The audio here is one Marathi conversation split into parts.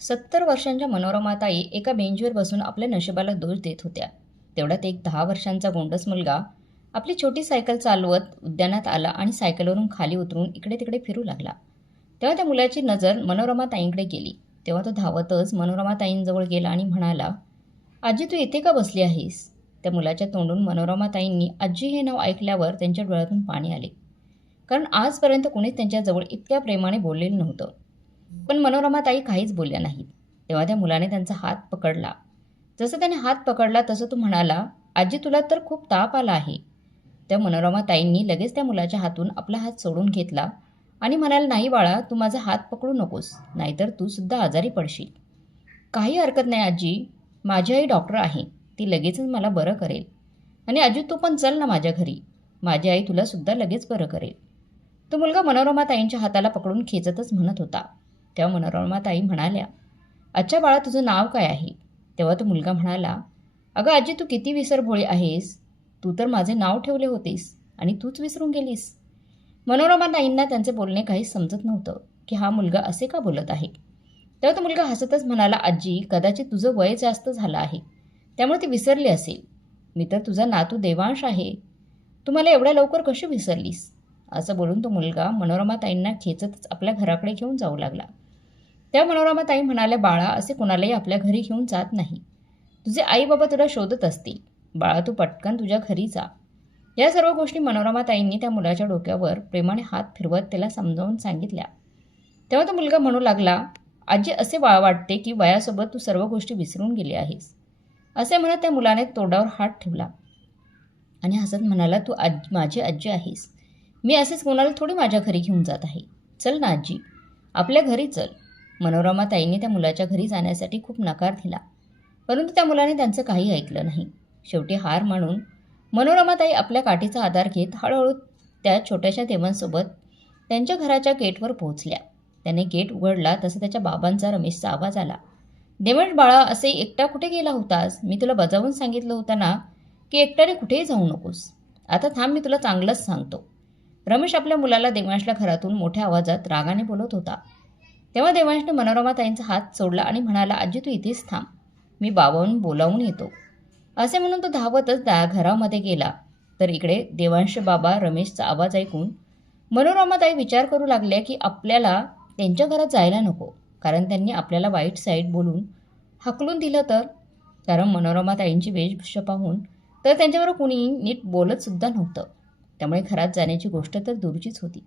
70 वर्षांच्या मनोरमाताई एका बेंचवर बसून आपल्या नशिबाला दोष देत होत्या. तेवढ्यात एक 10 वर्षांचा गोंडस मुलगा आपली छोटी सायकल चालवत उद्यानात आला आणि सायकलवरून खाली उतरून इकडे तिकडे फिरू लागला. तेव्हा त्या मुलाची नजर मनोरमाताईंकडे गेली. तेव्हा तो धावतच मनोरमाताईंजवळ गेला आणि म्हणाला, आजी तू इथे का बसली आहेस? त्या मुलाच्या तोंडून मनोरमाताईंनी आजी हे नाव ऐकल्यावर त्यांच्या डोळ्यातून पाणी आले. कारण आजपर्यंत कोणीच त्यांच्याजवळ इतक्या प्रेमाने बोललेलं नव्हतं. पण मनोरमाताई काहीच बोलल्या नाहीत. तेव्हा त्या मुलाने त्यांचा हात पकडला. जसं त्याने हात पकडला तसं तो म्हणाला, आजी तुला तर खूप ताप आला आहे. त्या मनोरमाताईंनी लगेच त्या मुलाच्या हातून आपला हात सोडून घेतला आणि म्हणाला, नाही बाळा, तू माझा हात पकडू नकोस, नाहीतर तू सुद्धा आजारी पडशील. काही हरकत नाही आजी, माझी आई डॉक्टर आहे, ती लगेचच मला बरं करेल. आणि आजी तू पण चल ना माझ्या घरी, माझी आई तुला सुद्धा लगेच बरं करेल. तो मुलगा मनोरमाताईंच्या हाताला पकडून खेचतच म्हणत होता. तेव्हा मनोरमाताई म्हणाल्या, अच्छा बाळा तुझं नाव काय आहे? तेव्हा तो मुलगा म्हणाला, अगं आजी तू किती विसरभोळी आहेस, तू तर माझे नाव ठेवले होतेस आणि तूच विसरून गेलीस. मनोरमाताईंना त्यांचे बोलणे काहीच समजत नव्हतं की हा मुलगा असे का बोलत आहे. तेव्हा तो मुलगा हसतच म्हणाला, आजी कदाचित तुझं वय जास्त झालं आहे, त्यामुळे ती विसरली असेल. मी तर तुझा नातू देवांश आहे, तू मला एवढ्या लवकर कशी विसरलीस? असं बोलून तो मुलगा मनोरमाताईंना खेचतच आपल्या घराकडे घेऊन जाऊ लागला. तेव्हा मनोरमाताई म्हणाल्या, बाळा असे कोणालाही आपल्या घरी घेऊन जात नाही, तुझे आई बाबा तुला शोधत असतील, बाळा तू पटकन तुझ्या घरी जा. या सर्व गोष्टी मनोरमाताईंनी त्या मुलाच्या डोक्यावर प्रेमाने हात फिरवत त्याला समजावून सांगितल्या. तेव्हा तो मुलगा म्हणू लागला, आजी असे वाटते की वयासोबत तू सर्व गोष्टी विसरून गेली आहेस. असे म्हणत त्या मुलाने तोंडावर हात ठेवला आणि हसत म्हणाला, तू माझी आजी आहेस, मी असेच कोणाला थोडी माझ्या घरी घेऊन जात आहे. चल ना आजी, आपल्या घरी चल. मनोरमाताईंनी त्या मुलाच्या घरी जाण्यासाठी खूप नकार दिला, परंतु त्या मुलाने त्यांचं काही ऐकलं नाही. शेवटी हार मानून मनोरमाताई आपल्या काठीचा आधार घेत हळूहळू त्या छोट्याशा देवांसोबत त्यांच्या घराच्या गेटवर पोहोचल्या. त्याने गेट उघडला तसं त्याच्या बाबांचा रमेशचा आवाज आला, देवांश बाळा असे एकटा कुठे गेला होतास? मी तुला बजावून सांगितलं होतं ना की एकट्याने कुठेही जाऊ नकोस. आता थांब, मी तुला चांगलंच सांगतो. रमेश आपल्या मुलाला देवांशला घरातून मोठ्या आवाजात रागाने बोलत होता. तेव्हा देवांशने मनोरमाताईंचा हात सोडला आणि म्हणाला, आजी तू इथेच थांब, मी बाबांना बोलावून येतो. असे म्हणून तो धावतच घरामध्ये गेला. तर इकडे देवांश बाबा रमेशचा आवाज ऐकून मनोरमाताई विचार करू लागल्या की आपल्याला त्यांच्या घरात जायला नको, कारण त्यांनी आपल्याला वाईट साईड बोलून हकलून दिलं तर. कारण मनोरमाताईंची वेशभूषा पाहून तर त्यांच्याबरोबर कुणी नीट बोलत सुद्धा नव्हतं, त्यामुळे घरात जाण्याची गोष्ट तर दूरचीच होती.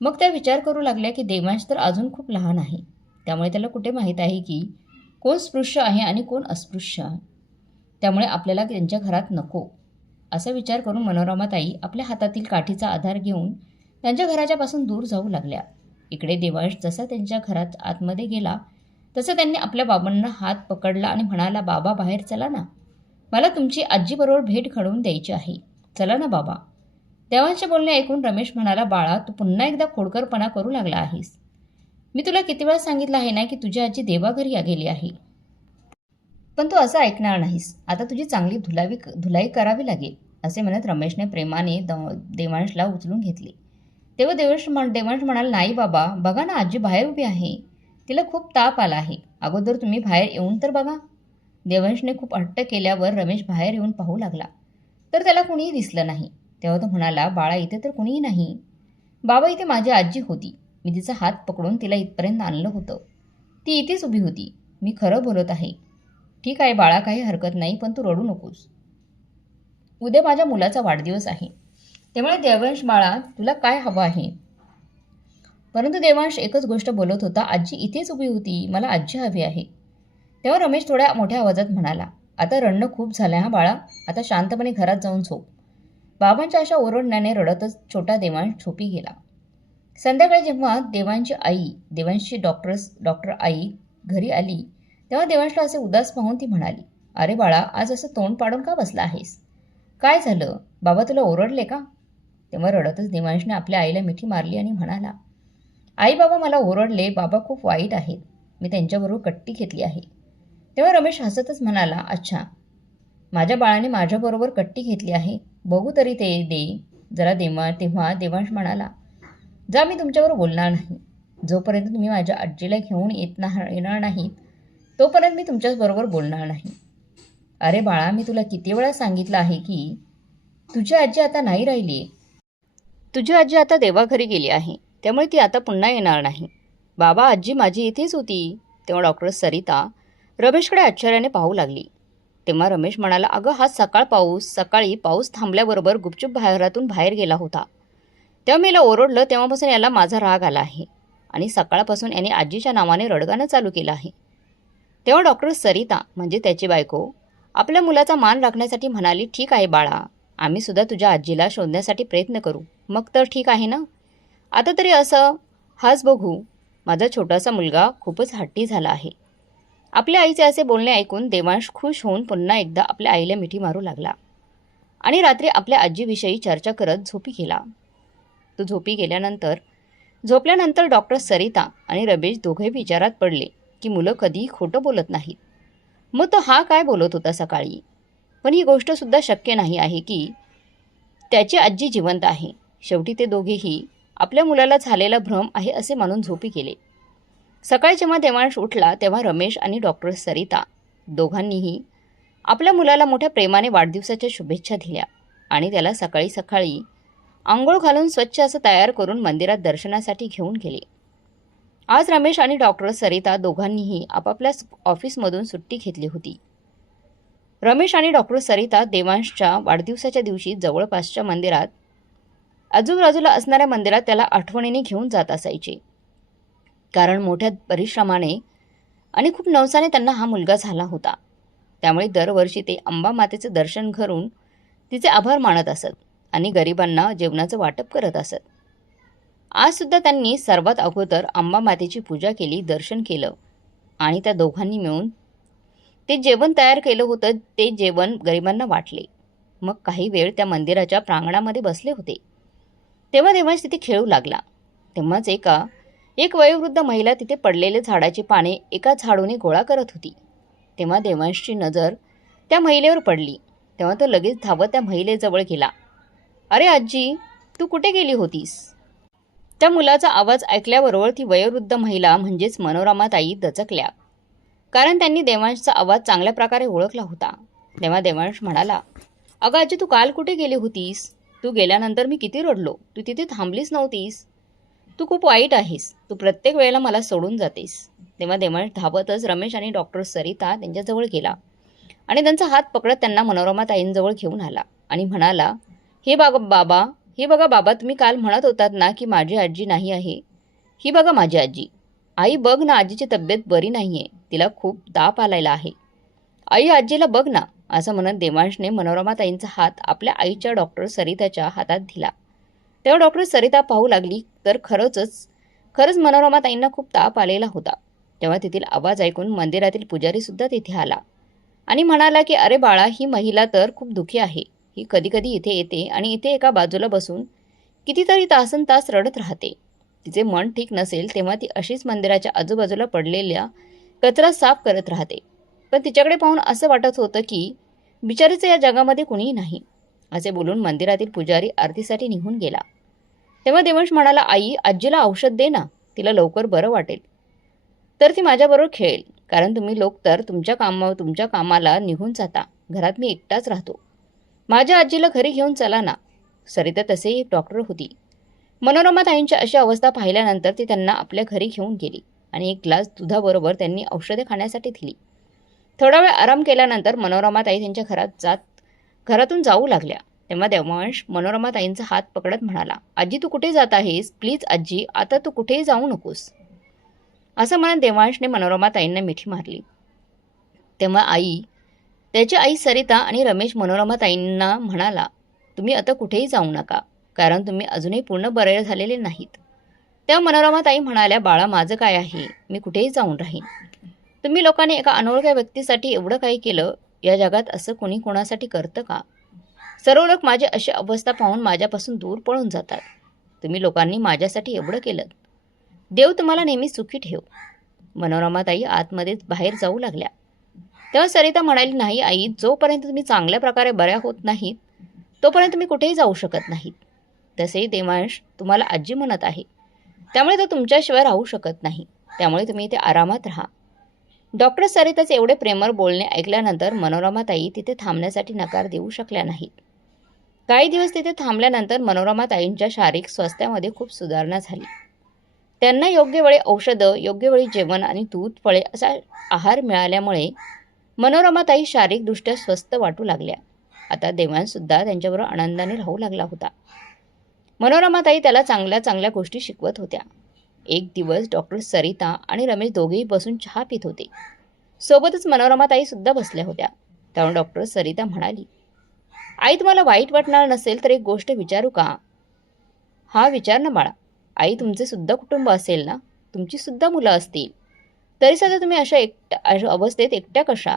मग त्या विचार करू लागल्या की देवांश तर अजून खूप लहान आहे, त्यामुळे त्याला कुठे माहीत आहे की कोण स्पृश्य आहे आणि कोण अस्पृश्य आहे, त्यामुळे आपल्याला त्यांच्या घरात नको. असा विचार करून मनोरमाताई आपल्या हातातील काठीचा आधार घेऊन त्यांच्या घराच्यापासून दूर जाऊ लागल्या. इकडे देवांश जसा त्यांच्या घरात आतमध्ये गेला तसं त्यांनी आपल्या बाबांना हात पकडला आणि म्हणाला, बाबा बाहेर चला ना, मला तुमची आजीबरोबर भेट घडवून द्यायची आहे, चला ना बाबा. देवांशचे बोलणे ऐकून रमेश म्हणाला, बाळा तू पुन्हा एकदा खोडकरपणा करू लागला आहेस. मी तुला किती वेळा सांगितलं आहे ना की तुझी आजी देवाघरी गेली आहे, पण तू असं ऐकणार नाहीस. आता तुझी चांगली धुलाई करावी लागेल. असे म्हणत रमेशने प्रेमाने देवांशला उचलून घेतले. तेव्हा देवांश म्हणाला, नाही बाबा, बघा ना आजी बाहेर उभी आहे, तिला खूप ताप आला आहे, अगोदर तुम्ही बाहेर येऊन तर बघा. देवांशने खूप हट्ट केल्यावर रमेश बाहेर येऊन पाहू लागला, तर त्याला कुणीही दिसलं नाही. तेव्हा तो म्हणाला, बाळा इथे तर कुणीही नाही. बाबा इथे माझी आजी होती, मी तिचा हात पकडून तिला इथपर्यंत आणलं होतं, ती इथेच उभी होती, मी खरं बोलत आहे. ठीक आहे बाळा, काही हरकत नाही, पण तू रडू नकोस, उद्या माझ्या मुलाचा वाढदिवस आहे, त्यामुळे देवांश बाळा तुला काय हवं आहे? परंतु देवांश एकच गोष्ट बोलत होता, आजी इथेच उभी होती, मला आजी हवी आहे. तेव्हा रमेश थोड्या मोठ्या आवाजात म्हणाला, आता रडणं खूप झालंय हा बाळा, आता शांतपणे घरात जाऊन झोप. बाबांच्या अशा ओरडण्याने रडतच छोटा देवांश झोपी गेला. संध्याकाळी जेव्हा देवांशची डॉक्टर आई घरी आली तेव्हा देवांशला असे उदास पाहून ती म्हणाली, अरे बाळा आज असं तोंड पाडून का बसला आहेस? काय झालं? बाबा तुला ओरडले का? तेव्हा रडतच देवांशने आपल्या आईला मिठी मारली आणि म्हणाला, आई बाबा मला ओरडले, बाबा खूप वाईट आहेत, मी त्यांच्याबरोबर कट्टी घेतली आहे. तेव्हा रमेश हसतच म्हणाला, अच्छा, माझ्या बाळाने माझ्याबरोबर कट्टी घेतली आहे, बघू तरी ते दे जरा. तेव्हा देवांश म्हणाला, जा, मी तुमच्याबरोबर बोलणार नाही. जोपर्यंत तुम्ही माझ्या आजीला घेऊन येणार नाही तोपर्यंत मी तुमच्याबरोबर बोलणार नाही. अरे बाळा, मी तुला किती वेळा सांगितलं आहे की तुझी आजी आता नाही राहिली. तुझी आजी आता देवाघरी गेली आहे, त्यामुळे ती आता पुन्हा येणार नाही. बाबा, आजी माझी इथेच होती. तेव्हा डॉक्टर सरिता रमेशकडे आश्चर्याने पाहू लागली. तेव्हा रमेश म्हणाला, अगं हा सकाळी पाऊस थांबल्याबरोबर गुपचूप घरातून बाहेर गेला होता. तेव्हा मी याला ओरडलं, तेव्हापासून याला माझा राग आला आहे आणि सकाळपासून याने आजीच्या नावाने रडगाणं चालू केलं आहे. तेव्हा डॉक्टर सरिता म्हणजे त्याची बायको आपल्या मुलाचा मान राखण्यासाठी म्हणाली, ठीक आहे बाळा, आम्ही सुद्धा तुझ्या आजीला शोधण्यासाठी प्रयत्न करू. मग तर ठीक आहे ना. आता तरी असं हाच बघू, माझा छोटासा मुलगा खूपच हट्टी झाला आहे. आपल्या आईचे असे बोलणे ऐकून देवांश खुश होऊन पुन्हा एकदा आपल्या आईला मिठी मारू लागला आणि रात्री आपल्या आजीविषयी चर्चा करत झोपी गेला. तो झोपल्यानंतर डॉक्टर सरिता आणि रमेश दोघे विचारात पडले की मुलं कधीही खोटं बोलत नाहीत. मग तो हा काय बोलत होता सकाळी? पण ही गोष्टसुद्धा शक्य नाही आहे की त्याची आजी जिवंत आहे. शेवटी ते दोघेही आपल्या मुलाला झालेला भ्रम आहे असे मानून झोपी गेले. सकाळी जेव्हा देवांश उठला तेव्हा रमेश आणि डॉक्टर सरिता दोघांनीही आपल्या मुलाला मोठ्या प्रेमाने वाढदिवसाच्या शुभेच्छा दिल्या आणि त्याला सकाळी सकाळी आंघोळ घालून स्वच्छ असं तयार करून मंदिरात दर्शनासाठी घेऊन गेले. आज रमेश आणि डॉक्टर सरिता दोघांनीही आपापल्या ऑफिसमधून सुट्टी घेतली होती. रमेश आणि डॉक्टर सरिता देवांशच्या वाढदिवसाच्या दिवशी जवळपासच्या मंदिरात आजूबाजूला असणाऱ्या मंदिरात त्याला आठवणीने घेऊन जात असायचे. कारण मोठ्या परिश्रमाने आणि खूप नवसाने त्यांना हा मुलगा झाला होता. त्यामुळे दरवर्षी ते अंबा मातेचं दर्शन करून तिचे आभार मानत असत आणि गरिबांना जेवणाचं वाटप करत असत. आज सुद्धा त्यांनी सर्वात अगोदर अंबा मातेची पूजा केली, दर्शन केलं आणि त्या दोघांनी मिळून ते जेवण तयार केलं होतं. ते जेवण गरिबांना वाटले. मग काही वेळ त्या मंदिराच्या प्रांगणामध्ये बसले होते. तेव्हा देवांश तिथे खेळू लागला. तेव्हाच एक वयोवृद्ध महिला तिथे पडलेले झाडाची पाने एका झाडूने गोळा करत होती. तेव्हा देवांशची नजर त्या महिलेवर पडली. तेव्हा तो लगेच धावत त्या महिलेजवळ गेला. अरे आजी, तू कुठे गेली होतीस? त्या मुलाचा आवाज ऐकल्याबरोबर ती वयोवृद्ध महिला म्हणजेच मनोरमाताई दचकल्या. कारण त्यांनी देवांशचा आवाज चांगल्या प्रकारे ओळखला होता. तेव्हा देवांश म्हणाला, अगं आजी, तू काल कुठे गेली होतीस? तू गेल्यानंतर मी किती रडलो. तू तिथे थांबलीच नव्हतीस. तू खूप वाईट आहेस. तू प्रत्येक वेळेला मला सोडून जातेस. तेव्हा देवांश धावतच रमेश आणि डॉक्टर सरिता त्यांच्याजवळ गेला आणि त्यांचा हात पकडत त्यांना मनोरमाताईंजवळ घेऊन आला आणि म्हणाला, हे बघा बाबा, तुम्ही काल म्हणत होतात ना की माझी आजी नाही आहे. ही बघा माझी आजी. आई बघ ना, आजीची तब्येत बरी नाहीये. तिला खूप ताप आलेला आहे. आई, आजीला बघ ना. असं म्हणत देवांशने मनोरमाताईंचा हात आपल्या आईच्या डॉक्टर सरिताच्या हातात दिला. तेव्हा डॉक्टर सरिता पाहू लागली तर खरंच मनोरमाताईंना खूप ताप आलेला होता. तेव्हा तेथील आवाज ऐकून मंदिरातील पुजारी सुद्धा तिथे आला आणि म्हणाला की अरे बाळा, ही महिला तर खूप दुःखी आहे. ही कधी कधी इथे येते आणि इथे एका बाजूला बसून कितीतरी तासनतास रडत राहते. तिचे मन ठीक नसेल तेव्हा ती अशीच मंदिराच्या आजूबाजूला पडलेल्या कचरा साफ करत राहते. पण तिच्याकडे पाहून असं वाटत होतं की बिचारीचं या जगामध्ये कुणीही नाही. असे बोलून मंदिरातील पुजारी आरतीसाठी निघून गेला. तेव्हा देवांश म्हणाला, आई, आजीला औषध दे ना. तिला लवकर बरं वाटेल तर ती माझ्याबरोबर खेळेल. कारण तुम्ही लोक तर तुमच्या कामाला निघून जाता. घरात मी एकटाच राहतो. माझ्या आजीला घरी घेऊन चला ना. सरिता तसेही एक डॉक्टर होती. मनोरमाताईंची अशी अवस्था पाहिल्यानंतर ती त्यांना आपल्या घरी घेऊन गेली आणि एक ग्लास दुधाबरोबर त्यांनी औषधे खाण्यासाठी दिली. थोडा वेळ आराम केल्यानंतर मनोरमाताई त्यांच्या घरातून जाऊ लागल्या. तेव्हा देवांश मनोरमाताईंचा हात पकडत म्हणाला, आजी, तू कुठे जात आहेस? प्लीज आजी, आता तू कुठेही जाऊ नकोस. असं म्हणत देवांशने मनोरमाताईंना मिठी मारली. तेव्हा त्याची आई सरिता आणि रमेश मनोरमाताईंना म्हणाला, तुम्ही आता कुठेही जाऊ नका, कारण तुम्ही अजूनही पूर्ण बरे झालेले नाहीत. तेव्हा मनोरमाताई म्हणाल्या, बाळा, माझं काय आहे? मी कुठेही जाऊन राहीन. तुम्ही लोकांनी एका अनोळख्या व्यक्तीसाठी एवढं काही केलं. या जगात असं कोणी कोणासाठी करतं का? सर्व लोक माझी अशी अवस्था पाहून माझ्यापासून दूर पळून जातात. तुम्ही लोकांनी माझ्यासाठी एवढं केलं. देव तुम्हाला नेहमी सुखी ठेव. मनोरमाताई आतमध्ये बाहेर जाऊ लागल्या. तेव्हा सरिता म्हणाली, नाही आई, जोपर्यंत तुम्ही चांगल्या प्रकारे बऱ्या होत नाहीत तोपर्यंत तुम्ही कुठेही जाऊ शकत नाहीत. तसेही देवांश तुम्हाला आजी म्हणत आहे. त्यामुळे तो तुमच्याशिवाय राहू शकत नाही. त्यामुळे तुम्ही इथे आरामात राहा. डॉक्टर सरिताचे एवढे प्रेमळ बोलणे ऐकल्यानंतर मनोरमाताई तिथे थांबण्यासाठी नकार देऊ शकल्या नाहीत. काही दिवस तिथे थांबल्यानंतर मनोरमाताईंच्या शारीरिक स्वास्थ्यामध्ये खूप सुधारणा झाली. त्यांना योग्य वेळी औषधं, योग्य वेळी जेवण आणि दूध, फळे असा आहार मिळाल्यामुळे मनोरमाताई शारीरिकदृष्ट्या स्वस्थ वाटू लागल्या. आता देवांशसुद्धा त्यांच्याबरोबर आनंदाने राहू लागला होता. मनोरमाताई त्याला चांगल्या चांगल्या गोष्टी शिकवत होत्या. एक दिवस डॉक्टर सरिता आणि रमेश दोघेही बसून चहा पित होते. सोबतच मनोरमाताईसुद्धा बसल्या होत्या. त्यामुळे डॉक्टर सरिता म्हणाली, आई तुम्हाला वाईट वाटणार नसेल तर एक गोष्ट विचारू का? हा विचार ना बाळा. आई तुमचे सुद्धा कुटुंब असेल ना, तुमची सुद्धा मुलं असतील, तरी सुद्धा तुम्ही अशा अवस्थेत एकट्या कशा?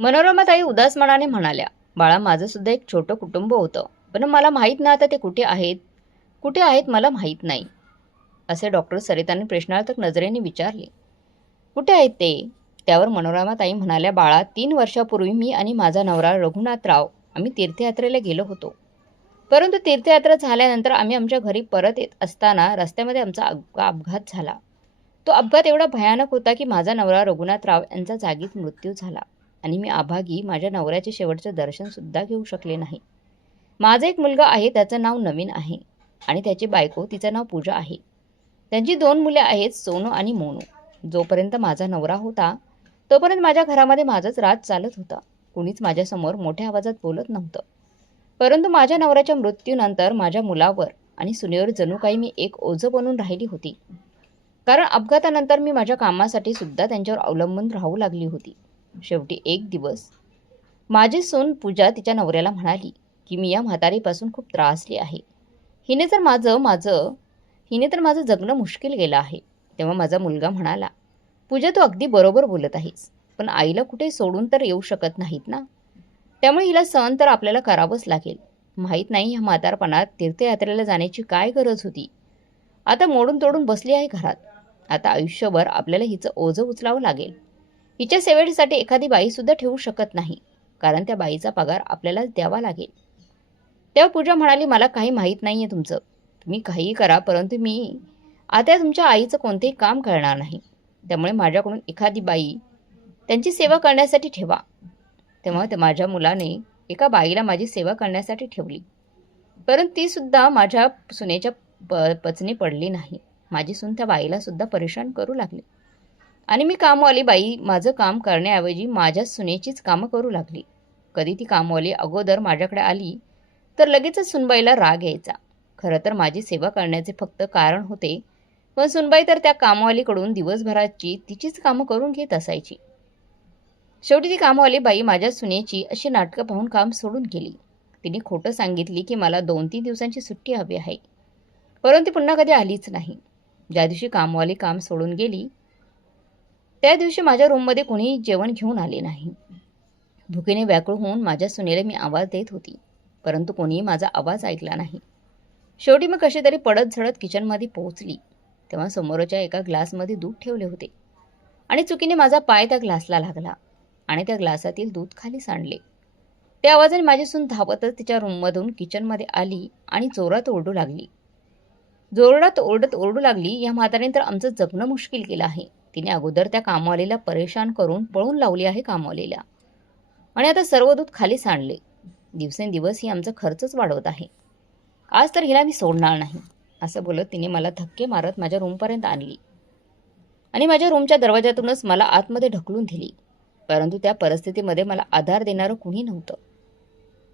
मनोरमाताई उदास मनाने म्हणाल्या, बाळा माझं सुद्धा एक छोटं कुटुंब होतं, पण मला माहीत नाही आता ते कुठे आहेत मला माहीत नाही. असे डॉक्टर सरिताने प्रश्नार्थक नजरेने विचारले. कुठे आहेत ते? त्यावर मनोरमाताई म्हणाल्या, बाळा 3 वर्षापूर्वी मी आणि माझा नवरा रघुनाथराव आम्ही तीर्थयात्रेला गेलो होतो. परंतु तीर्थयात्रा झाल्यानंतर आम्ही आमच्या घरी परत येत असताना रस्त्यामध्ये आमचा अपघात झाला. तो अपघात एवढा भयानक होता की माझा नवरा रघुनाथराव यांचा जागीच मृत्यू झाला आणि मी अभागी माझ्या नवऱ्याचे शेवटचे दर्शनसुद्धा घेऊ शकले नाही. माझा एक मुलगा आहे, त्याचं नाव नवीन आहे आणि त्याची बायको, तिचं नाव पूजा आहे. त्यांची 2 मुले आहेत, सोनू आणि मोनू. जोपर्यंत माझा नवरा होता तोपर्यंत माझ्या घरामध्ये माझंच राज चालत होता. कुणीच माझ्यासमोर मोठ्या आवाजात बोलत नव्हतं. परंतु माझ्या नवऱ्याच्या मृत्यूनंतर माझ्या मुलावर आणि सुनेवर जणू काही मी एक ओझं बनून राहिली होती. कारण अपघातानंतर मी माझ्या कामासाठी सुद्धा त्यांच्यावर अवलंबून राहू लागली होती. शेवटी एक दिवस माझी सून पूजा तिच्या नवऱ्याला म्हणाली की मी या म्हातारीपासून खूप त्रासली आहे. हिने तर माझं जगणं मुश्किल गेलं आहे. तेव्हा माझा मुलगा म्हणाला, पूजा तू अगदी बरोबर बोलत आहेस, पण आईला कुठे सोडून तर येऊ शकत नाहीत ना. त्यामुळे हिला सहन तर आपल्याला करावंच लागेल. माहीत नाही ह्या म्हातारपणात तीर्थयात्रेला जाण्याची काय गरज होती. आता मोडून तोडून बसली आहे घरात. आता आयुष्यभर आपल्याला हिचं ओझं उचलावं लागेल. हिच्या सेवेसाठी एखादी बाईसुद्धा ठेवू शकत नाही, कारण त्या बाईचा पगार आपल्यालाच द्यावा लागेल. तेव्हा पूजा म्हणाली, मला काही माहीत नाही आहे तुमचं. तुम्ही काहीही करा, परंतु मी आता तुमच्या आईचं कोणतेही काम करणार नाही. त्यामुळे माझ्याकडून एखादी बाई त्यांची सेवा करण्यासाठी ठेवा. तेव्हा माझ्या मुलाने एका बाईला माझी सेवा करण्यासाठी ठेवली, परंतु ती सुद्धा माझ्या सुनेच्या पचनी पडली नाही. माझी सून त्या बाईला सुद्धा परेशान करू लागली आणि मी कामवाली बाई माझं काम करण्याऐवजी माझ्या सुनेचीच कामं करू लागली. कधी ती कामवाली अगोदर माझ्याकडे आली तर लगेचच सुनबाईला राग यायचा. खरं तर माझी सेवा करण्याचे फक्त कारण होते, पण सुनबाई तर त्या कामवालीकडून दिवसभराची तिचीच कामं करून घेत असायची. शेवटी ती कामवाली बाई माझ्या सुनेची अशी नाटकं पाहून काम सोडून गेली. तिने खोटं सांगितली की मला 2-3 दिवसांची सुट्टी हवी आहे, परंतु पुन्हा कधी आलीच नाही. ज्या दिवशी कामवाली काम सोडून गेली त्या दिवशी माझ्या रूममध्ये कोणीही जेवण घेऊन आले नाही. भुकेने व्याकुळ होऊन माझ्या सुनेला मी आवाज देत होती, परंतु कोणीही माझा आवाज ऐकला नाही. शेवटी मी कशी तरी पडत झडत किचनमध्ये पोहोचली. तेव्हा समोरच्या एका ग्लासमध्ये दूध ठेवले होते आणि चुकीने माझा पाय त्या ग्लासला लागला आणि त्या ग्लासातील दूध खाली सांडले. त्या आवाजाने माझी सून धावतच तिच्या रूममधून किचनमध्ये आली आणि जोरात ओरडू लागली. ओरडू लागली, या म्हातारीने तर आमचं जगणं मुश्किल केलं आहे. तिने अगोदर त्या कामवालीला परेशान करून पळून लावली आहे कामवालीला, आणि आता सर्व दूध खाली सांडले. दिवसेंदिवस ही आमचा खर्चच वाढवत आहे. आज तर हिला मी सोडणार नाही. असं बोलत तिने मला धक्के मारत माझ्या रूमपर्यंत आणली आणि माझ्या रूमच्या दरवाजातूनच मला आतमध्ये ढकलून दिली. परंतु त्या परिस्थितीमध्ये मला आधार देणारं कुणी नव्हतं.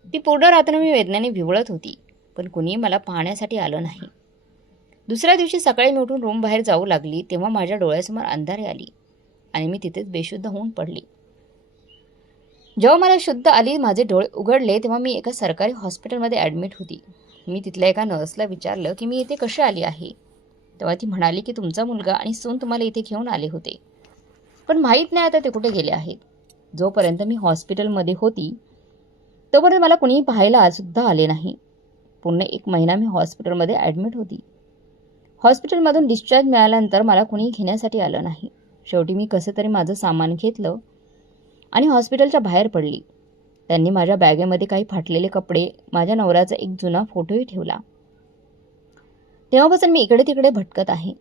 ती पूर्ण रात्र मी वेदनेने विवळत होती, पण कुणीही मला पाहण्यासाठी आलं नाही. दुसऱ्या दिवशी सकाळी मी उठून रूम बाहेर जाऊ लागली तेव्हा माझ्या डोळ्यासमोर अंधारी आली आणि मी तिथेच बेशुद्ध होऊन पडली. जेव्हा मला शुद्ध आली, माझे डोळे उघडले, तेव्हा मी एका सरकारी हॉस्पिटलमध्ये ॲडमिट होती. मी तिथल्या एका नर्सला विचारलं की मी इथे कशी आली आहे. तेव्हा ती म्हणाली की तुमचा मुलगा आणि सून तुम्हाला इथे घेऊन आले होते, पण माहीत नाही आता ते कुठे गेले आहेत. जोपर्यंत मी हॉस्पिटलमध्ये होती तोपर्यंत मला कुणीही पाहायला सुद्धा आले नाही. पूर्ण 1 महिना मी हॉस्पिटलमध्ये ॲडमिट होती. हॉस्पिटलमधून डिस्चार्ज मिळाल्यानंतर मला कुणीही घेण्यासाठी आलं नाही. शेवटी मी कसं तरी माझं सामान घेतलं आणि हॉस्पिटलच्या बाहेर पडली. त्यांनी माझ्या बॅगेमध्ये काही फाटलेले कपडे, माझ्या नवऱ्याचा एक जुना फोटोही ठेवला. तेव्हापासून मी इकडे तिकडे भटकत आहे.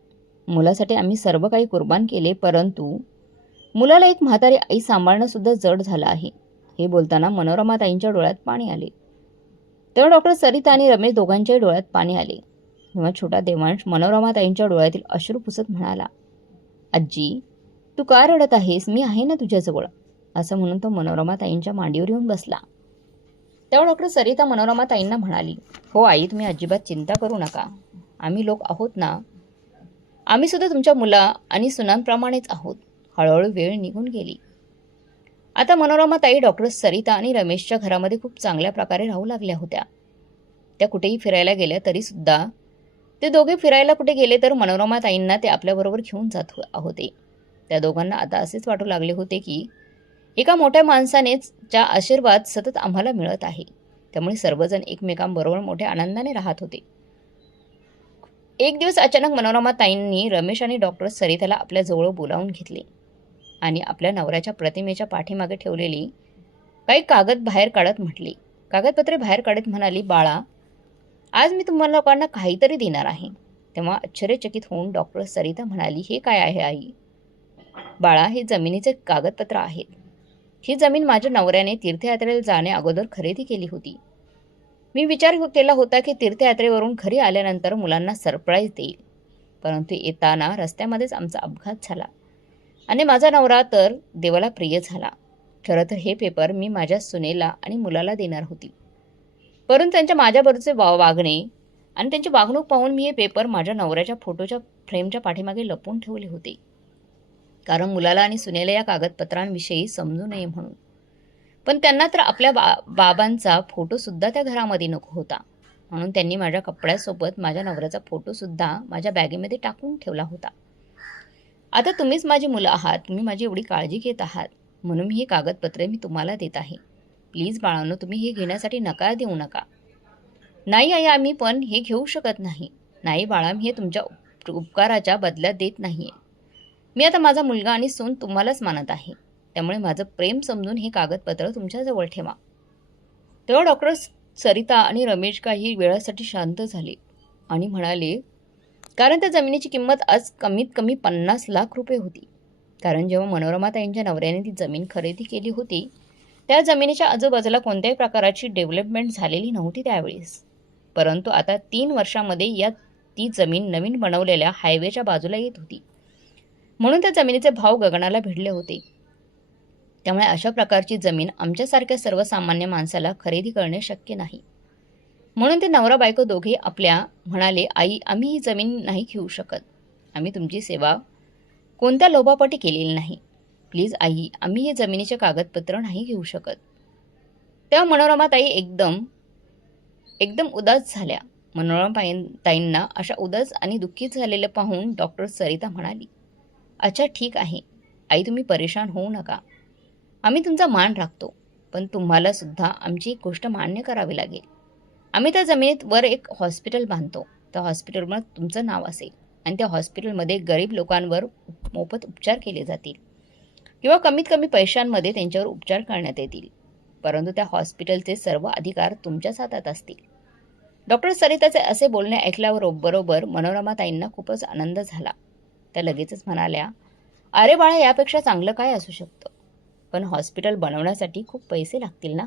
मुलासाठी आम्ही सर्व काही कुर्बान केले, परंतु मुलाला एक म्हातारी आई सांभाळणं सुद्धा जड झालं आहे. हे बोलताना मनोरमा ताईंच्या डोळ्यात पाणी आले. तेव्हा डॉक्टर सरिता आणि रमेश दोघांच्याही डोळ्यात पाणी आले. तेव्हा छोटा देवांश मनोरमा ताईंच्या डोळ्यातील अश्रू पुसत म्हणाला, आजी, तू का रडत आहेस? मी आहे ना तुझ्याजवळ. असं म्हणून तो मनोरमा ताईंच्या मांडीवर येऊन बसला. तेव्हा डॉक्टर सरिता मनोरमा ताईंना म्हणाली, हो आई, तुम्ही अजिबात चिंता करू नका. आम्ही लोक आहोत ना. आम्ही सुद्धा तुमच्या मुला आणि सुनांप्रमाणेच आहोत. हळूहळू वेळ निघून गेली. आता मनोरमा ताई डॉक्टर सरिता आणि रमेशच्या घरामध्ये खूप चांगल्या प्रकारे राहू लागल्या होत्या. त्या कुठेही फिरायला गेल्या तरी सुद्धा ते दोघे फिरायला कुठे गेले तर मनोरमा ताईंना ते आपल्याबरोबर घेऊन जात होते. त्या दोघांना आता असेच वाटू लागले होते की एका मोठ्या माणसानेच च्या आशीर्वाद सतत आम्हाला मिळत आहे. त्यामुळे सर्वजण एकमेकांबरोबर मोठ्या आनंदाने राहत होते. एक दिवस अचानक मनोरमा ताईंनी रमेश आणि डॉक्टर सरिताला आपल्या जवळ बोलावून घेतले आणि आपल्या नवऱ्याच्या प्रतिमेच्या पाठीमागे ठेवलेली काही कागद बाहेर काढत म्हटली, कागदपत्रे बाहेर काढत म्हणाली, बाळा, आज मी तुम्हाला लोकांना काहीतरी देणार आहे. तेव्हा आश्चर्यचकित होऊन डॉक्टर सरिता म्हणाली, हे काय आहे आई? बाळा, हे जमिनीचे कागदपत्र आहेत. ही जमीन माझ्या नवऱ्याने तीर्थयात्रेला जाण्या अगोदर खरेदी केली होती. मी विचार केला होता की तीर्थयात्रेवरून घरी आल्यानंतर मुलांना सरप्राईज देईल, परंतु येताना रस्त्यामध्येच आमचा अपघात झाला आणि माझा नवरा तर देवाला प्रिय झाला. खरं तर हे पेपर मी माझ्या सुनेला आणि मुलाला देणार होती, परंतु त्यांच्या माझ्याबरोबरचे वागणे आणि त्यांची वागणूक पाहून मी हे पेपर माझ्या नवऱ्याच्या फोटोच्या फ्रेमच्या पाठीमागे लपवून ठेवले होते, कारण मुलाला आणि सुनेला या कागदपत्रांविषयी समजू नये म्हणून. पण त्यांना तर आपल्या बाबांचा फोटोसुद्धा त्या घरामध्ये नको होता, म्हणून त्यांनी माझ्या कपड्यासोबत माझ्या नवऱ्याचा फोटोसुद्धा माझ्या बॅगेमध्ये टाकून ठेवला होता. आता तुम्हीच माझी मुलं आहात, तुम्ही माझी एवढी काळजी घेत आहात, म्हणून मी ही कागदपत्रे मी तुम्हाला देत आहे. प्लीज बाळांनो, तुम्ही हे घेण्यासाठी नकार देऊ नका. नाही आई, आम्ही पण हे घेऊ शकत नाही. नाही बाळा, मी हे तुमच्या उपकाराच्या बदल्यात देत नाहीये. मी आता माझा मुलगा आणि सून तुम्हालाच मानत आहे, त्यामुळे माझं प्रेम समजून हे कागदपत्र तुमच्याजवळ ठेवा. तेव्हा डॉक्टर सरिता आणि रमेश काही वेळासाठी शांत झाले आणि म्हणाले, कारण त्या जमिनीची किंमत आज कमीत कमी 50 लाख रुपये होती. कारण जेव्हा मनोरमा ताईंच्या नवऱ्याने ती जमीन खरेदी केली होती, त्या जमिनीच्या आजूबाजूला कोणत्याही प्रकारची डेव्हलपमेंट झालेली नव्हती त्यावेळेस. परंतु आता 3 वर्षामध्ये ती जमीन नवीन बनवलेल्या हायवेच्या बाजूला येत होती, म्हणून त्या जमिनीचे भाव गगनाला भिडले होते. त्यामुळे अशा प्रकारची जमीन आमच्यासारख्या सर्वसामान्य माणसाला खरेदी करणे शक्य नाही. म्हणून ते नवरा बायको दोघे म्हणाले, आई, आम्ही ही जमीन नाही घेऊ शकत. आम्ही तुमची सेवा कोणत्या लोभापोटी केलेली नाही. प्लीज आई, आम्ही हे जमिनीचे कागदपत्र नाही घेऊ शकत. तेव्हा मनोरमा ताई एकदम उदास झाल्या. मनोरमा ताईंना अशा उदास आणि दुःखीत झालेलं पाहून डॉक्टर सरिता म्हणाली, अच्छा ठीक आहे आई, तुम्ही परेशान होऊ नका. आम्ही तुमचा मान राखतो, पण तुम्हाला सुद्धा आमची एक गोष्ट मान्य करावी लागेल. आम्ही त्या जमिनीत वर एक हॉस्पिटल बांधतो. त्या हॉस्पिटलमध्ये तुमचं नाव असेल आणि त्या हॉस्पिटलमध्ये गरीब लोकांवर मोफत उपचार केले जातील किंवा कमीत कमी पैशांमध्ये त्यांच्यावर उपचार करण्यात येतील, परंतु त्या हॉस्पिटलचे सर्व अधिकार तुमच्याच हातात असतील. डॉक्टर सरिताचे असे बोलणे ऐकल्यावर बरोबर मनोरमा ताईंना खूपच आनंद झाला. त्या लगेचच म्हणाल्या, अरे बाळा, यापेक्षा चांगलं काय असू शकतं, पण हॉस्पिटल बनवण्यासाठी खूप पैसे लागतील ना.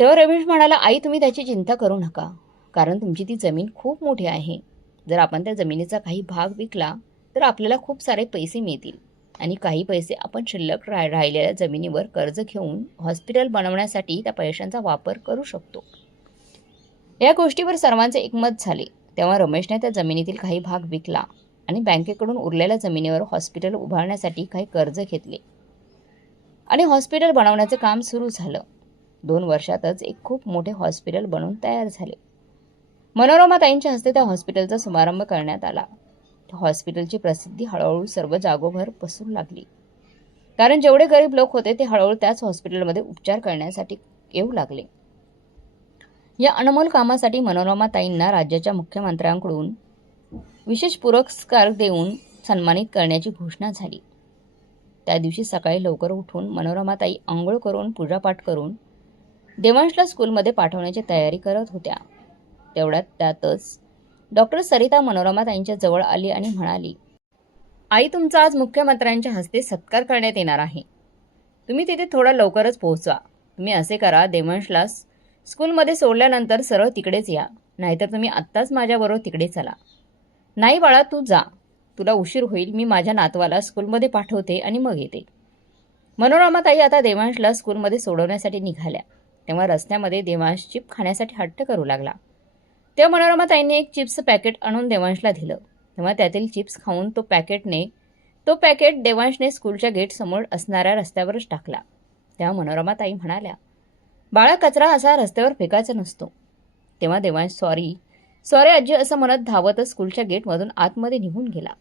तेव्हा रमेश म्हणाला, आई, तुम्ही त्याची चिंता करू नका, कारण तुमची ती जमीन खूप मोठी आहे. जर आपण त्या जमिनीचा काही भाग विकला तर आपल्याला खूप सारे पैसे मिळतील आणि काही पैसे आपण शिल्लक राहिलेल्या जमिनीवर कर्ज घेऊन हॉस्पिटल बनवण्यासाठी त्या पैशांचा वापर करू शकतो. या गोष्टीवर सर्वांचे एकमत झाले. तेव्हा रमेशने त्या जमिनीतील काही भाग विकला आणि बँकेकडून उरलेल्या जमिनीवर हॉस्पिटल उभारण्यासाठी काही कर्ज घेतले आणि हॉस्पिटल बनवण्याचे काम सुरू झालं. 2 वर्षातच एक खूप मोठे हॉस्पिटल बनून तयार झाले. मनोरमा ताईंच्या हस्ते त्या हॉस्पिटलचा शुभारंभ करण्यात आला. त्या हॉस्पिटलची प्रसिद्धी हळूहळू सर्व जागोभर पसरू लागली, कारण जेवढे गरीब लोक होते ते हळूहळू त्याच हॉस्पिटलमध्ये उपचार करण्यासाठी येऊ लागले. या अनमोल कामासाठी मनोरमा ताईंना राज्याच्या मुख्यमंत्र्यांकडून विशेष पुरस्कार देऊन सन्मानित करण्याची घोषणा झाली. त्या दिवशी सकाळी लवकर उठून मनोरमा ताई अंघोळ करून पूजापाठ करून देवांशला स्कूलमध्ये पाठवण्याची तयारी करत होत्या. त्यातच डॉक्टर सरिता मनोरमाताईंच्या जवळ आली आणि म्हणाली, आई, तुमचा आज मुख्यमंत्र्यांच्या हस्ते सत्कार करण्यात येणार आहे. तुम्ही तिथे थोडा लवकरच पोहोचवा. तुम्ही असे करा, देवांशला स्कूलमध्ये सोडल्यानंतर सरळ तिकडेच या, नाहीतर तुम्ही आत्ताच माझ्याबरोबर तिकडे चला. नाही बाळा, तू जा, तुला उशीर होईल. मी माझ्या नातवाला स्कूलमध्ये पाठवते आणि मग येते. मनोरमाताई आता देवांशला स्कूलमध्ये सोडवण्यासाठी निघाल्या. तेव्हा रस्त्यामध्ये देवांश चिप खाण्यासाठी हट्ट करू लागला. तेव्हा मनोरमाताईंनी एक चिप्सचं पॅकेट आणून देवांशला दिलं. तेव्हा त्यातील चिप्स खाऊन तो पॅकेट देवांशने स्कूलच्या गेटसमोर असणाऱ्या रस्त्यावरच टाकला. तेव्हा मनोरमाताई म्हणाल्या, बाळा, कचरा असा रस्त्यावर फेकायचा नसतो. तेव्हा देवांश सॉरी आजी असं म्हणत धावतच स्कूलच्या गेटमधून आतमध्ये निघून गेला.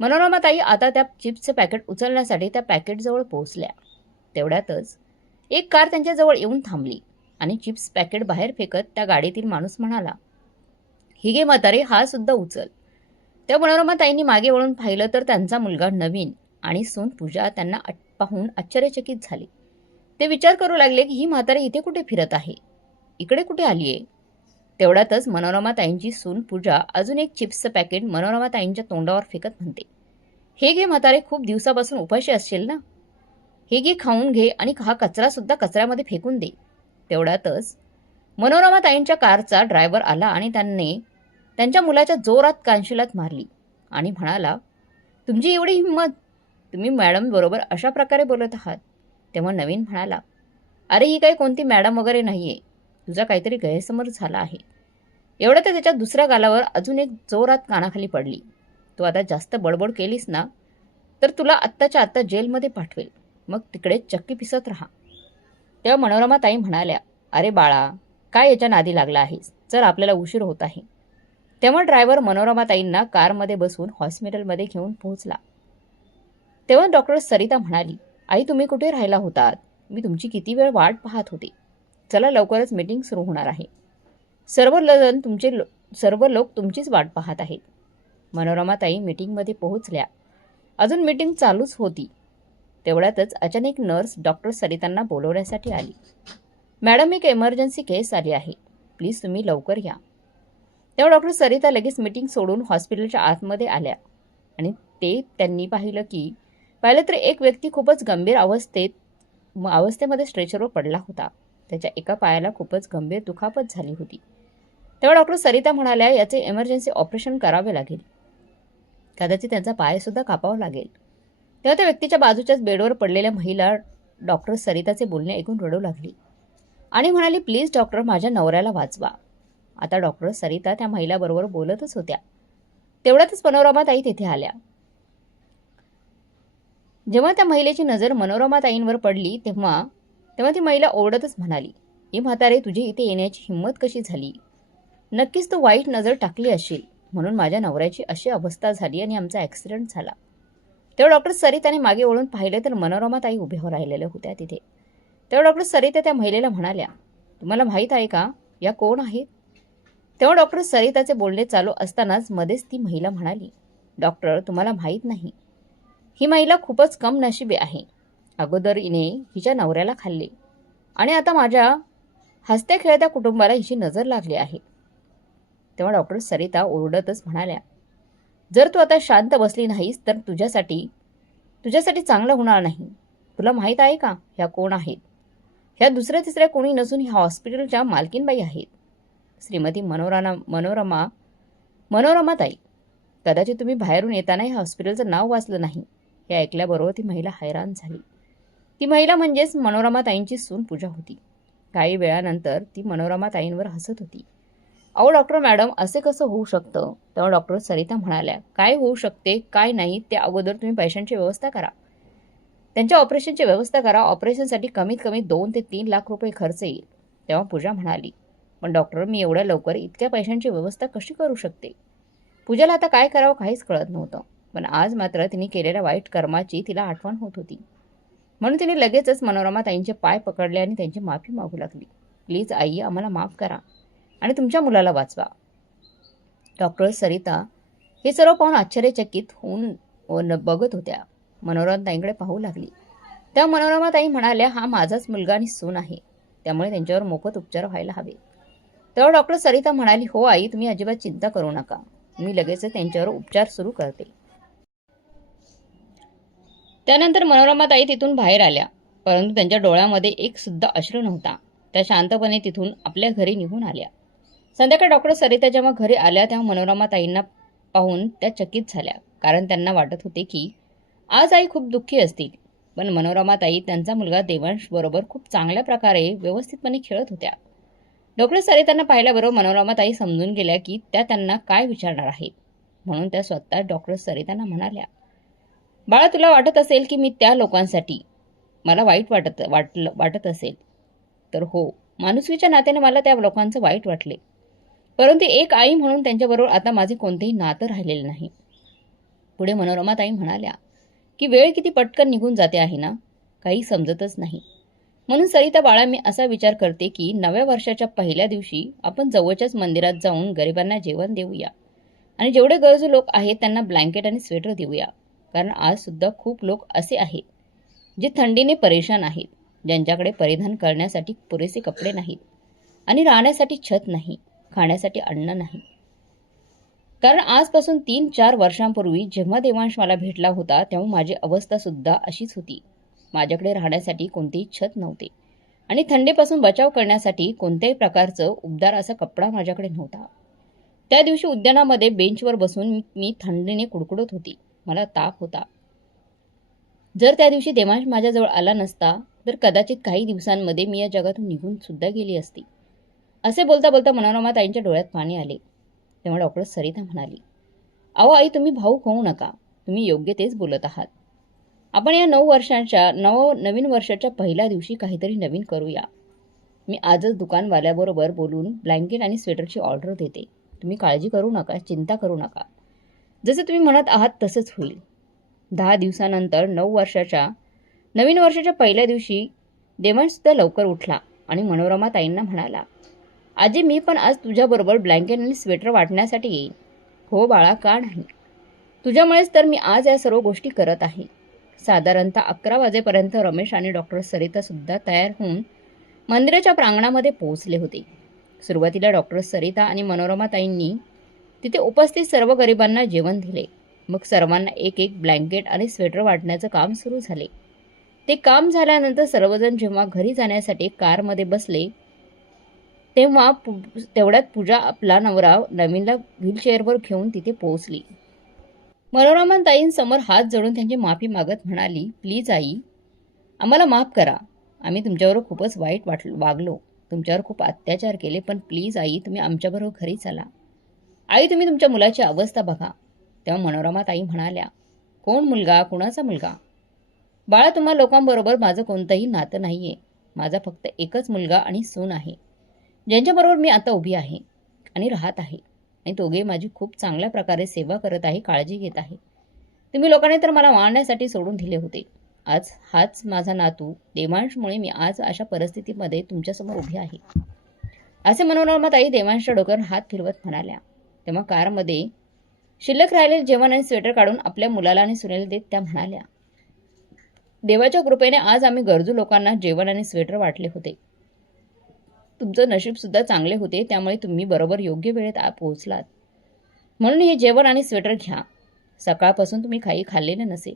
मनोरमाताई आता त्या चिप्सचं पॅकेट उचलण्यासाठी त्या पॅकेटजवळ पोहोचल्या. तेवढ्यातच एक कार त्यांच्याजवळ येऊन थांबली आणि चिप्स पॅकेट बाहेर फेकत त्या गाडीतील माणूस म्हणाला, ही घे म्हातारे, हा सुद्धा उचल. त्या मनोरमाताईंनी मागे वळून पाहिलं तर त्यांचा मुलगा नवीन आणि सून पूजा त्यांना पाहून आश्चर्यचकित झाले. ते विचार करू लागले की ही म्हातारी इथे कुठे फिरत आहे, इकडे कुठे आलीये. तेवढ्यातच मनोरमाताईंची सून पूजा अजून एक चिप्सचं पॅकेट मनोरमाताईंच्या तोंडावर फेकत म्हणते, हे घे म्हातारे, खूप दिवसापासून उपाशी असशील ना, हे घे, खाऊन घे आणि हा कचरा सुद्धा कचऱ्यामध्ये फेकून दे. तेवढ्यातच मनोरमाताईंच्या कारचा ड्रायव्हर आला आणि त्यांच्या मुलाच्या जोरात कानशिलात मारली आणि म्हणाला, तुमची एवढी हिंमत, तुम्ही मॅडम बरोबर अशा प्रकारे बोलत आहात. तेव्हा नवीन म्हणाला, अरे, ही काही कोणती मॅडम वगैरे नाहीये, तुझा काहीतरी गैरसमज झाला आहे. एवढं तर त्याच्या दुसऱ्या गालावर अजून एक जोरात कानाखाली पडली. तू आता जास्त बडबड केलीस ना तर तुला आत्ताच्या आत्ता जेलमध्ये पाठवेल, मग तिकडे चक्की पिसत राहा. तेव्हा मनोरमाताई म्हणाल्या, अरे बाळा, काय याच्या नादी लागला आहेस, चल आपल्याला उशीर होत आहे. तेव्हा ड्रायव्हर मनोरमाताईंना कारमध्ये बसवून हॉस्पिटलमध्ये घेऊन पोहोचला. तेव्हा डॉक्टर सरिता म्हणाली, आई, तुम्ही कुठे राहिला होतात, मी तुमची किती वेळ वाट पाहत होते. चला, लवकरच मीटिंग सुरू होणार आहे. सर्व लोक तुमचीच वाट पाहत आहेत. मनोरमाताई मीटिंगमध्ये पोहोचल्या. अजून मीटिंग चालूच होती. तेवढ्यातच अचानक नर्स डॉक्टर सरितांना बोलवण्यासाठी आली. मॅडम, एक इमर्जन्सी केस आली आहे, प्लीज तुम्ही लवकर या. तेव्हा डॉक्टर सरिता लगेच मीटिंग सोडून हॉस्पिटलच्या आतमध्ये आल्या आणि त्यांनी पाहिलं तर एक व्यक्ती खूपच गंभीर अवस्थेमध्ये स्ट्रेचरवर पडला होता. त्याच्या एका पायाला खूपच गंभीर दुखापत झाली होती. तेव्हा डॉक्टर सरिता म्हणाल्या, याचे इमर्जन्सी ऑपरेशन करावे लागेल, कदाचित त्यांचा पायसुद्धा कापावा लागेल. तेव्हा त्या व्यक्तीच्या बाजूच्याच बेडवर पडलेल्या महिला डॉक्टर सरिताचे बोलणे ऐकून रडू लागली आणि म्हणाली, प्लीज डॉक्टर, माझ्या नवऱ्याला वाचवा. आता डॉक्टर सरिता त्या महिलाबरोबर बोलतच होत्या. तेवढ्यातच मनोरमाताई तिथे आल्या. जेव्हा त्या महिलेची नजर मनोरमाताईंवर पडली तेव्हा ती महिला ओरडतच म्हणाली, हे म्हातारे, तुझी इथे येण्याची हिंमत कशी झाली? नक्कीच तू वाईट नजर टाकली असेल, म्हणून माझ्या नवऱ्याची अशी अवस्था झाली आणि आमचा ॲक्सिडेंट झाला. तेव्हा डॉक्टर सरिताने मागे वळून पाहिले तर मनोरमाताई उभ्या राहिलेल्या होत्या तिथे. तेव्हा डॉक्टर सरिता त्या महिलेला म्हणाल्या, तुम्हाला माहीत आहे का, या कोण आहेत? तेव्हा डॉक्टर सरिताचे बोलणे चालू असतानाच मध्येच ती महिला म्हणाली, डॉक्टर, तुम्हाला माहीत नाही, ही महिला खूपच कम नशिबी आहे. अगोदर हिने हिच्या नवऱ्याला खाल्ले आणि आता माझ्या हसत्या खेळत्या कुटुंबाला हिची नजर लागली आहे. तेव्हा डॉक्टर सरिता ओरडतच म्हणाल्या, जर तू आता शांत बसली नाहीस तर तुझ्यासाठी चांगलं होणार नाही. तुला माहीत आहे का ह्या कोण आहेत? ह्या दुसऱ्या तिसऱ्या कोणी नसून ह्या हॉस्पिटलच्या मालकीनबाई आहेत, श्रीमती मनोरमाताई. कदाचित तुम्ही बाहेरून येताना ह्या हॉस्पिटलचं नाव वाचलं नाही. हे ऐकल्याबरोबर ती महिला हैराण झाली. ती महिला म्हणजेच मनोरमाताईंची सून पूजा होती. काही वेळानंतर ती मनोरमाताईंवर हसत होती. अहो डॉक्टर मॅडम, असे कसं होऊ शकतं? तेव्हा डॉक्टर सरिता म्हणाल्या, काय होऊ शकते काय नाही ते अगोदर तुम्ही पैशांची व्यवस्था करा, त्यांच्या ऑपरेशनची व्यवस्था करा. ऑपरेशनसाठी कमीत कमी 2 ते 3 लाख रुपये खर्च येईल. तेव्हा पूजा म्हणाली, पण डॉक्टर, मी एवढ्या लवकर इतक्या पैशांची व्यवस्था कशी करू शकते? पूजाला आता काय करावं काहीच कळत नव्हतं. पण आज मात्र तिने केलेल्या वाईट कर्माची तिला आठवण होत होती. म्हणून तिने लगेचच मनोरमाताईंचे पाय पकडले आणि त्यांची माफी मागू लागली. प्लीज आई, आम्हाला माफ करा आणि तुमच्या मुलाला वाचवा. डॉक्टर सरिता हे सर्व पाहून आश्चर्यचकित होऊन बघत होत्या. मनोरमाताईंकडे पाहू लागली. त्या मनोरमाताई म्हणाल्या, हा माझाच मुलगा आणि सून आहे, त्यामुळे त्यांच्यावर मोफत उपचार व्हायला हवे. तेव्हा डॉक्टर सरिता म्हणाली, हो आई, तुम्ही अजिबात चिंता करू नका, मी लगेच त्यांच्यावर उपचार सुरू करते. त्यानंतर मनोरमाताई तिथून बाहेर आल्या, परंतु त्यांच्या डोळ्यामध्ये एक सुद्धा अश्रू नव्हता. त्या शांतपणे तिथून आपल्या घरी निघून आल्या. संध्याकाळी डॉक्टर सरिता जेव्हा घरी आल्या तेव्हा मनोरमाताईंना पाहून त्या चकित झाल्या, कारण त्यांना वाटत होते की आज आई खूप दुःखी असतील. पण मनोरमाताई त्यांचा मुलगा देवांश बरोबर खूप चांगल्या प्रकारे व्यवस्थितपणे खेळत होत्या. डॉक्टर सरितांना पाहिल्याबरोबर मनोरमाताई समजून गेल्या की त्या त्यांना काय विचारणार आहेत. म्हणून त्या स्वतः डॉक्टर सरितांना म्हणाल्या, बाळा, तुला वाटत असेल की मी त्या लोकांसाठी मला वाईट वाटत असेल तर हो, माणुसकीच्या नात्याने मला त्या लोकांचं वाईट वाटले. परंतु एक आई म्हणून त्यांच्याबरोबर आता माझे कोणतेही नातं राहिलेले नाही. पुढे मनोरमाताई म्हणाल्या की वेळ किती पटकन निघून जाते आहे ना, काही समजतच नाही. म्हणून सरिता बाळा, मी असा विचार करते की नव्या वर्षाच्या पहिल्या दिवशी आपण जवळच्याच मंदिरात जाऊन गरिबांना जेवण देऊया आणि जेवढे गरजू लोक आहेत त्यांना ब्लँकेट आणि स्वेटर देऊया. कारण आज सुद्धा खूप लोक असे आहेत जे थंडीने परेशान आहेत, ज्यांच्याकडे परिधान करण्यासाठी पुरेसे कपडे नाहीत आणि राहण्यासाठी छत नाही, खाण्यासाठी अन्न नाही. कारण आजपासून 3-4 वर्षांपूर्वी जेव्हा देवांश मला भेटला होता तेव्हा माझी अवस्था सुद्धा अशीच होती. माझ्याकडे राहण्यासाठी कोणतेही छत नव्हते आणि थंडीपासून बचाव करण्यासाठी कोणत्याही प्रकारचं उबदार असा कपडा माझ्याकडे नव्हता. त्या दिवशी उद्यानामध्ये बेंचवर बसून मी थंडीने कुडकुडत होती. मला ताप होता. जर त्या दिवशी देवांश माझ्याजवळ आला नसता तर कदाचित काही दिवसांमध्ये मी या जगातून निघून सुद्धा गेली असती. असे बोलता बोलता मनोरमाताईंच्या डोळ्यात पाणी आले. तेव्हा डॉक्टर सरिता म्हणाली, अहो आई, तुम्ही भावूक होऊ नका, तुम्ही योग्य तेच बोलत आहात. आपण या नवीन वर्षाच्या पहिल्या दिवशी काहीतरी नवीन करूया. मी आजच दुकानवाल्याबरोबर बोलून ब्लँकेट आणि स्वेटरची ऑर्डर देते. तुम्ही काळजी करू नका, चिंता करू नका. जसे तुम्ही म्हणत आहात तसंच होईल. 10 दिवसानंतर नवीन वर्षाच्या पहिल्या दिवशी देवांश सुद्धा लवकर उठला आणि मनोरमाताईंना म्हणाला, आजी, मी पण आज तुझ्याबरोबर ब्लँकेट आणि स्वेटर वाटण्यासाठी येईन. हो बाळा, का नाही. तुझ्यामुळेच तर मी आज या सर्व गोष्टी करत आहे. साधारणतः 11 वाजेपर्यंत रमेश आणि डॉक्टर सरिता सुद्धा तयार होऊन मंदिराच्या प्रांगणामध्ये पोहोचले होते. सुरुवातीला डॉक्टर सरिता आणि मनोरमाताईंनी तिथे उपस्थित सर्व गरिबांना जेवण दिले. मग सर्वांना एक एक ब्लँकेट आणि स्वेटर वाटण्याचं काम सुरू झाले. ते काम झाल्यानंतर सर्वजण जेव्हा घरी जाण्यासाठी कारमध्ये बसले तेव्हा तेवढ्यात पूजा आपला नवरा नवीनला व्हीलचेअरवर घेऊन तिथे पोहोचली. मनोरमाताईंसमोर हात जोडून त्यांची माफी मागत म्हणाली, प्लीज आई, आम्हाला माफ करा. आम्ही तुमच्यावर खूपच वाईट वागलो, तुमच्यावर खूप अत्याचार केले. पण प्लीज आई, तुम्ही आमच्याबरोबर घरी चला. आई, तुम्ही तुमच्या मुलाची अवस्था बघा. तेव्हा मनोरमाताई म्हणाल्या, कोण मुलगा, कुणाचा मुलगा? बाळा, तुम्हा लोकांबरोबर माझं कोणतंही नातं नाहीये. माझा फक्त एकच मुलगा आणि सून आहे, ज्यांच्याबरोबर मी आता उभी आहे आणि राहत आहे. आणि दोघे माझी खूप चांगल्या प्रकारे सेवा करत आहे, काळजी घेत आहे. तुम्ही लोकांनी तर मला मारण्यासाठी सोडून दिले होते. आज हाच माझा नातू देवांशमुळे मी आज अशा परिस्थितीमध्ये तुमच्यासमोर उभी आहे. असे मनोरमाताई देवांशच्या डोक्यावर हात फिरवत म्हणाल्या. तेव्हा कारमध्ये शिल्लक राहिलेले जेवण आणि स्वेटर काढून आपल्या मुलाला आणि सुनेला देत त्या म्हणाल्या, देवाच्या कृपेने आज आम्ही गरजू लोकांना जेवण आणि स्वेटर वाटले होते. तुमचं नशीब सुद्धा चांगले होते, त्यामुळे तुम्ही बरोबर योग्य वेळेत पोहोचलात. म्हणून हे जेवण आणि स्वेटर घ्या. सकाळपासून तुम्ही काही खाल्लेले नसेल.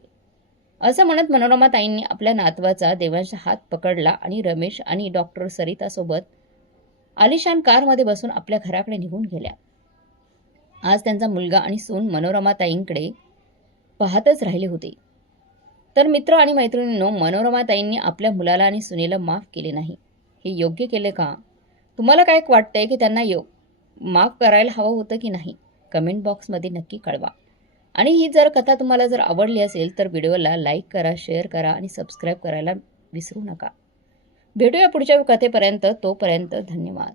असं म्हणत मनोरमाताईंनी आपल्या नातवाचा देवांशचा हात पकडला आणि रमेश आणि डॉक्टर सरितासोबत आलिशान कारमध्ये बसून आपल्या घराकडे निघून गेल्या. आज त्यांचा मुलगा आणि सून मनोरमाताईंकडे पाहतच राहिले होते. तर मित्र आणि मैत्रिणींनो, मनोरमाताईंनी आपल्या मुलाला आणि सुनेला माफ केले नाही. हे योग्य केले का? तुम्हाला काय वाटतंय की त्यांना माफ करायला हवं होतं की नाही? कमेंट बॉक्समध्ये नक्की कळवा. आणि ही जर कथा तुम्हाला जर आवडली असेल तर व्हिडिओला लाईक करा, शेअर करा आणि सबस्क्राईब करायला विसरू नका. भेटूया पुढच्या कथेपर्यंत. तोपर्यंत धन्यवाद.